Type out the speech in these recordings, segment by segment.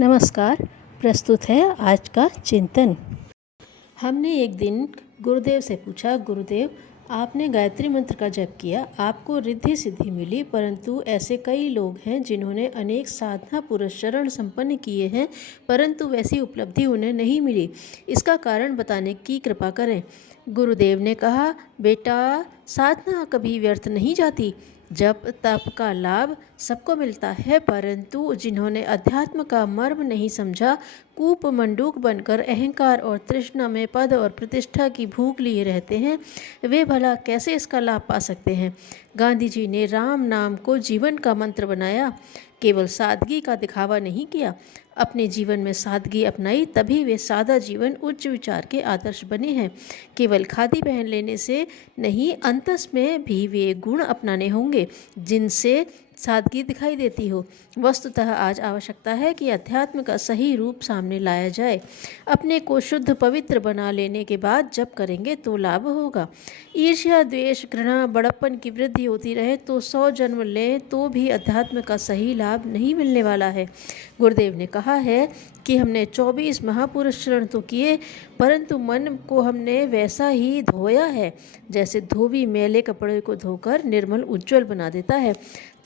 नमस्कार। प्रस्तुत है आज का चिंतन। हमने एक दिन गुरुदेव से पूछा, गुरुदेव आपने गायत्री मंत्र का जप किया, आपको रिद्धि सिद्धि मिली, परंतु ऐसे कई लोग हैं जिन्होंने अनेक साधना पुरस्चरण संपन्न किए हैं, परंतु वैसी उपलब्धि उन्हें नहीं मिली। इसका कारण बताने की कृपा करें। गुरुदेव ने कहा, बेटा साधना कभी व्यर्थ नहीं जाती। जप तप का लाभ सबको मिलता है, परंतु जिन्होंने अध्यात्म का मर्म नहीं समझा, कूप मंडूक बनकर अहंकार और तृष्णा में पद और प्रतिष्ठा की भूख लिए रहते हैं, वे भला कैसे इसका लाभ पा सकते हैं। गांधी जी ने राम नाम को जीवन का मंत्र बनाया, केवल सादगी का दिखावा नहीं किया। अपने जीवन में सादगी अपनाई, तभी वे सादा जीवन उच्च विचार के आदर्श बने हैं। केवल खादी पहन लेने से नहीं, अंतस में भी वे गुण अपनाने होंगे जिनसे सादगी दिखाई देती हो। वस्तुतः आज आवश्यकता है कि अध्यात्म का सही रूप सामने लाया जाए। अपने को शुद्ध पवित्र बना लेने के बाद जब करेंगे तो लाभ होगा। ईर्ष्या द्वेष घृणा बड़प्पन की वृद्धि होती रहे तो 100 जन्म लें तो भी अध्यात्म का सही लाभ नहीं मिलने वाला है। गुरुदेव ने कहा है कि हमने 24 महापुरुषरण तो किए, परंतु मन को हमने वैसा ही धोया है जैसे धोबी मैले कपड़े को धोकर निर्मल उज्ज्वल बना देता है।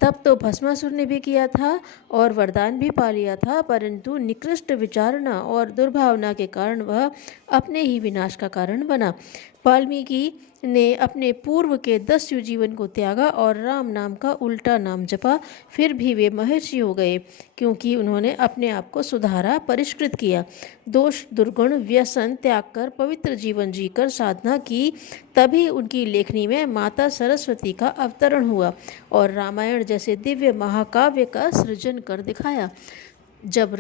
तब तो भस्मासुर ने भी किया था और वरदान भी पा लिया था, परंतु निकृष्ट विचारणा और दुर्भावना के कारण वह अपने ही विनाश का कारण बना। वाल्मीकि ने अपने पूर्व के 10 युग जीवन को त्यागा और राम नाम का उल्टा नाम जपा, फिर भी वे महर्षि हो गए, क्योंकि उन्होंने अपने आप को सुधारा, परिष्कृत किया, दोष दुर्गुण व्यसन त्याग कर पवित्र जीवन जीकर साधना की। तभी उनकी लेखनी में माता सरस्वती का अवतरण हुआ और रामायण जैसे दिव्य महाकाव्य का सृजन कर दिखाया। जब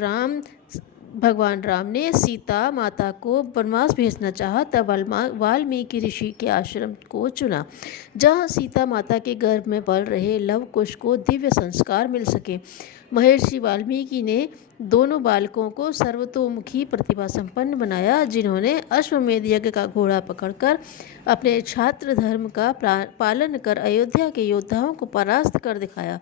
भगवान राम ने सीता माता को वनवास भेजना चाहा, तब वाल्मीकि ऋषि के आश्रम को चुना, जहाँ सीता माता के गर्भ में पल रहे लव कुश को दिव्य संस्कार मिल सके। महर्षि वाल्मीकि ने दोनों बालकों को सर्वतोमुखी प्रतिभा संपन्न बनाया, जिन्होंने अश्वमेध यज्ञ का घोड़ा पकड़कर अपने छात्र धर्म का पालन कर अयोध्या के योद्धाओं को परास्त कर दिखाया।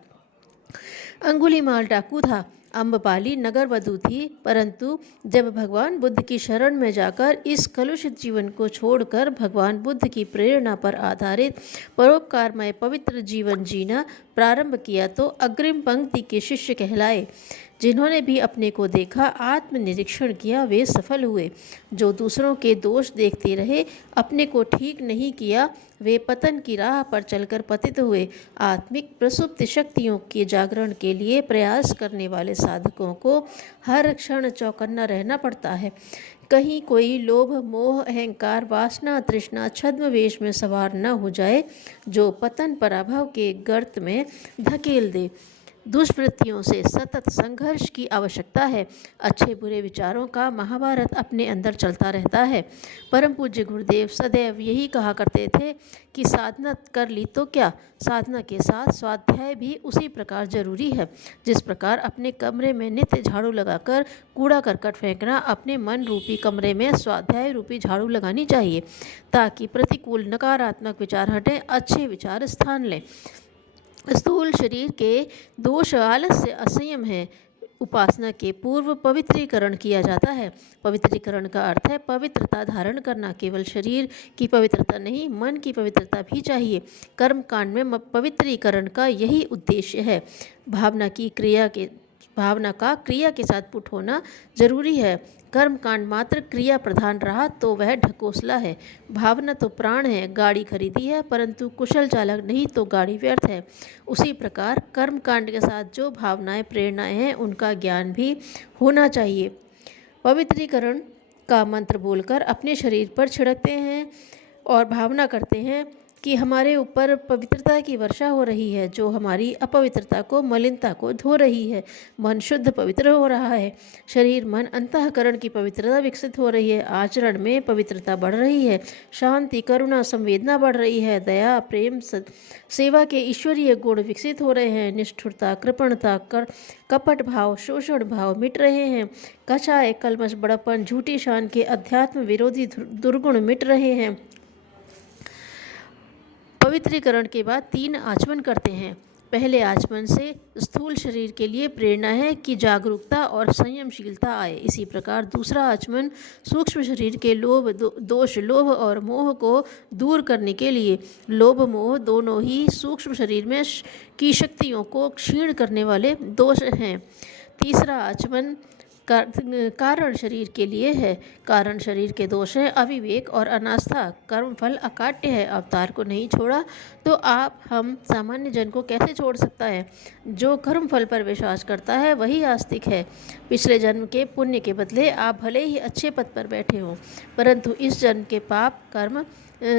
अंगुलीमाल डाकू था, अम्बपाली नगर वधू थी, परंतु जब भगवान बुद्ध की शरण में जाकर इस कलुषित जीवन को छोड़कर भगवान बुद्ध की प्रेरणा पर आधारित परोपकारमय पवित्र जीवन जीना प्रारंभ किया तो अग्रिम पंक्ति के शिष्य कहलाए। जिन्होंने भी अपने को देखा, आत्मनिरीक्षण किया, वे सफल हुए। जो दूसरों के दोष देखते रहे, अपने को ठीक नहीं किया, वे पतन की राह पर चलकर पतित हुए। आत्मिक प्रसुप्त शक्तियों के जागरण के लिए प्रयास करने वाले साधकों को हर क्षण चौकन्ना रहना पड़ता है। कहीं कोई लोभ मोह अहंकार वासना तृष्णा छद्मवेश में सवार न हो जाए, जो पतन पराभव के गर्त में धकेल दे। दुष्वृत्तियों से सतत संघर्ष की आवश्यकता है। अच्छे बुरे विचारों का महाभारत अपने अंदर चलता रहता है। परम पूज्य गुरुदेव सदैव यही कहा करते थे कि साधना कर ली तो क्या, साधना के साथ स्वाध्याय भी उसी प्रकार जरूरी है। जिस प्रकार अपने कमरे में नित्य झाड़ू लगाकर कूड़ा करकट फेंकना, अपने मन रूपी कमरे में स्वाध्याय रूपी झाड़ू लगानी चाहिए, ताकि प्रतिकूल नकारात्मक विचार हटें, अच्छे विचार स्थान लें। स्थूल शरीर के दोष आलस से असंयम है। उपासना के पूर्व पवित्रीकरण किया जाता है। पवित्रीकरण का अर्थ है पवित्रता धारण करना। केवल शरीर की पवित्रता नहीं, मन की पवित्रता भी चाहिए। कर्म कांड में पवित्रीकरण का यही उद्देश्य है। भावना का क्रिया के साथ पुट होना जरूरी है। कर्म कांड मात्र क्रिया प्रधान रहा तो वह ढकोसला है। भावना तो प्राण है। गाड़ी खरीदी है, परंतु कुशल चालक नहीं तो गाड़ी व्यर्थ है। उसी प्रकार कर्म कांड के साथ जो भावनाएं प्रेरणाएं हैं, उनका ज्ञान भी होना चाहिए। पवित्रीकरण का मंत्र बोलकर अपने शरीर पर छिड़कते हैं और भावना करते हैं कि हमारे ऊपर पवित्रता की वर्षा हो रही है, जो हमारी अपवित्रता को मलिनता को धो रही है। मन शुद्ध पवित्र हो रहा है। शरीर मन अंतःकरण की पवित्रता विकसित हो रही है। आचरण में पवित्रता बढ़ रही है। शांति करुणा संवेदना बढ़ रही है। दया प्रेम सेवा के ईश्वरीय गुण विकसित हो रहे हैं। निष्ठुरता कृपणता कपट भाव शोषण भाव मिट रहे हैं। कचाए कलमश बड़प्पन झूठी शान के अध्यात्म विरोधी दुर्गुण मिट रहे हैं। पवित्रीकरण के बाद 3 आचमन करते हैं। पहले आचमन से स्थूल शरीर के लिए प्रेरणा है कि जागरूकता और संयमशीलता आए। इसी प्रकार दूसरा आचमन सूक्ष्म शरीर के लोभ दोष लोभ और मोह को दूर करने के लिए। लोभ मोह दोनों ही सूक्ष्म शरीर में की शक्तियों को क्षीण करने वाले दोष हैं। तीसरा आचमन कारण शरीर के लिए है। कारण शरीर के दोष हैं अविवेक और अनास्था। कर्म फल अकाट्य है। अवतार को नहीं छोड़ा तो हम सामान्य जन को कैसे छोड़ सकता है। जो कर्म फल पर विश्वास करता है वही आस्तिक है। पिछले जन्म के पुण्य के बदले आप भले ही अच्छे पद पर बैठे हों, परंतु इस जन्म के पाप कर्म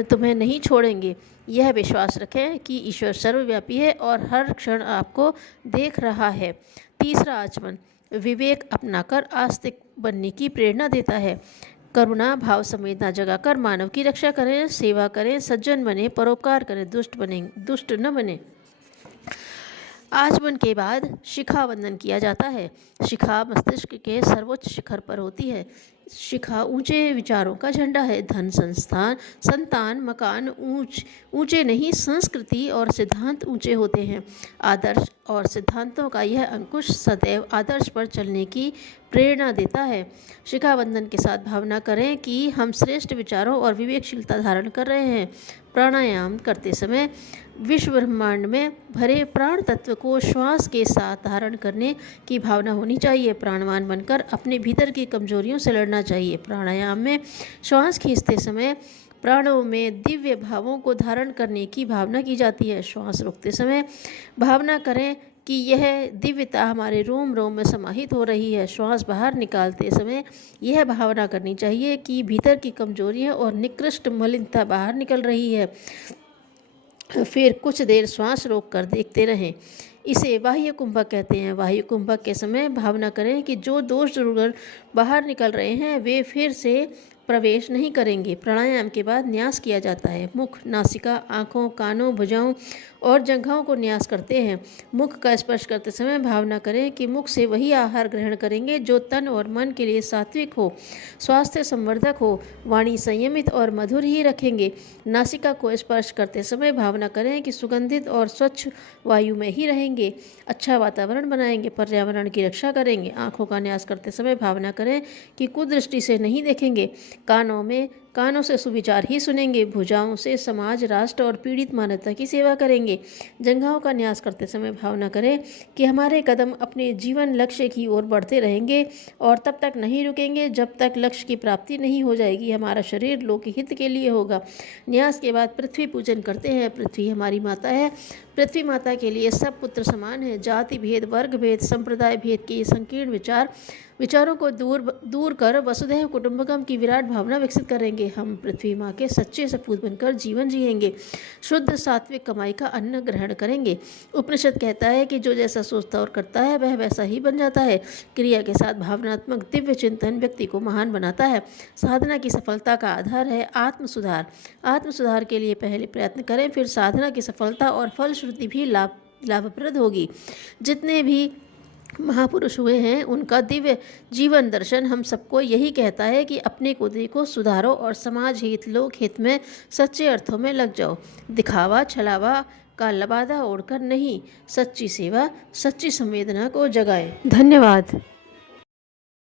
तुम्हें नहीं छोड़ेंगे। यह विश्वास रखें कि ईश्वर सर्वव्यापी है और हर क्षण आपको देख रहा है। तीसरा आचमन विवेक अपनाकर आस्तिक बनने की प्रेरणा देता है। करुणा भाव संवेदना जगाकर मानव की रक्षा करें, सेवा करें, सज्जन बने, परोपकार करें, दुष्ट न बने। आचमन के बाद शिखा वंदन किया जाता है। शिखा मस्तिष्क के सर्वोच्च शिखर पर होती है। शिखा ऊंचे विचारों का झंडा है। धन संतान मकान ऊंचे नहीं, संस्कृति और सिद्धांत ऊंचे होते हैं। आदर्श और सिद्धांतों का यह अंकुश सदैव आदर्श पर चलने की प्रेरणा देता है। शिखा वंदन के साथ भावना करें कि हम श्रेष्ठ विचारों और विवेकशीलता धारण कर रहे हैं। प्राणायाम करते समय विश्व ब्रह्मांड में भरे प्राण तत्व को श्वास के साथ धारण करने की भावना होनी चाहिए। प्राणवान बनकर अपने भीतर की कमजोरियों से लड़ना चाहिए। प्राणायाम में श्वास खींचते समय प्राणों में दिव्य भावों को धारण करने की भावना की जाती है। श्वास रोकते समय भावना करें कि यह दिव्यता हमारे रोम रोम में समाहित हो रही है। श्वास बाहर निकालते समय यह भावना करनी चाहिए कि भीतर की कमजोरियां और निकृष्ट मलिनता बाहर निकल रही है। फिर कुछ देर श्वास रोक कर देखते रहें। इसे बाह्य कुंभक कहते हैं। बाह्य कुंभक के समय भावना करें कि जो दोष दुर्गुण बाहर निकल रहे हैं वे फिर से प्रवेश नहीं करेंगे। प्राणायाम के बाद न्यास किया जाता है। मुख, नासिका, आँखों, कानों, भुजाओं और जंघाओं को न्यास करते हैं। मुख का स्पर्श करते समय भावना करें कि मुख से वही आहार ग्रहण करेंगे जो तन और मन के लिए सात्विक हो, स्वास्थ्य संवर्धक हो। वाणी संयमित और मधुर ही रखेंगे। नासिका को स्पर्श करते समय भावना करें कि सुगंधित और स्वच्छ वायु में ही रहेंगे। अच्छा वातावरण बनाएंगे, पर्यावरण की रक्षा करेंगे। आँखों का न्यास करते समय भावना करें कि कुदृष्टि से नहीं देखेंगे। कानों से सुविचार ही सुनेंगे। भुजाओं से समाज, राष्ट्र और पीड़ित मानवता की सेवा करेंगे। जंघाओं का न्यास करते समय भावना करें कि हमारे कदम अपने जीवन लक्ष्य की ओर बढ़ते रहेंगे और तब तक नहीं रुकेंगे जब तक लक्ष्य की प्राप्ति नहीं हो जाएगी। हमारा शरीर लोक हित के लिए होगा। न्यास के बाद पृथ्वी पूजन करते हैं। पृथ्वी हमारी माता है। पृथ्वी माता के लिए सब पुत्र समान है। जाति भेद, वर्ग भेद, संप्रदाय भेद के संकीर्ण विचारों को दूर कर वसुधैव कुटुंबकम की विराट भावना विकसित करेंगे। हम पृथ्वी माँ के सच्चे सपूत बनकर जीवन जिएंगे। शुद्ध सात्विक कमाई का अन्न ग्रहण करेंगे। उपनिषद कहता है कि जो जैसा सोचता और करता है वह वैसा ही बन जाता है। क्रिया के साथ भावनात्मक दिव्य चिंतन व्यक्ति को महान बनाता है। साधना की सफलता का आधार है आत्मसुधार। आत्मसुधार के लिए पहले प्रयत्न करें, फिर साधना की सफलता और फलश्रुति भी लाभप्रद होगी। जितने भी महापुरुष हुए हैं उनका दिव्य जीवन दर्शन हम सबको यही कहता है कि अपने को देखो, सुधारो और समाज हित लोक हित में सच्चे अर्थों में लग जाओ। दिखावा छलावा का लबादा ओढ़कर नहीं, सच्ची सेवा सच्ची संवेदना को जगाए। धन्यवाद।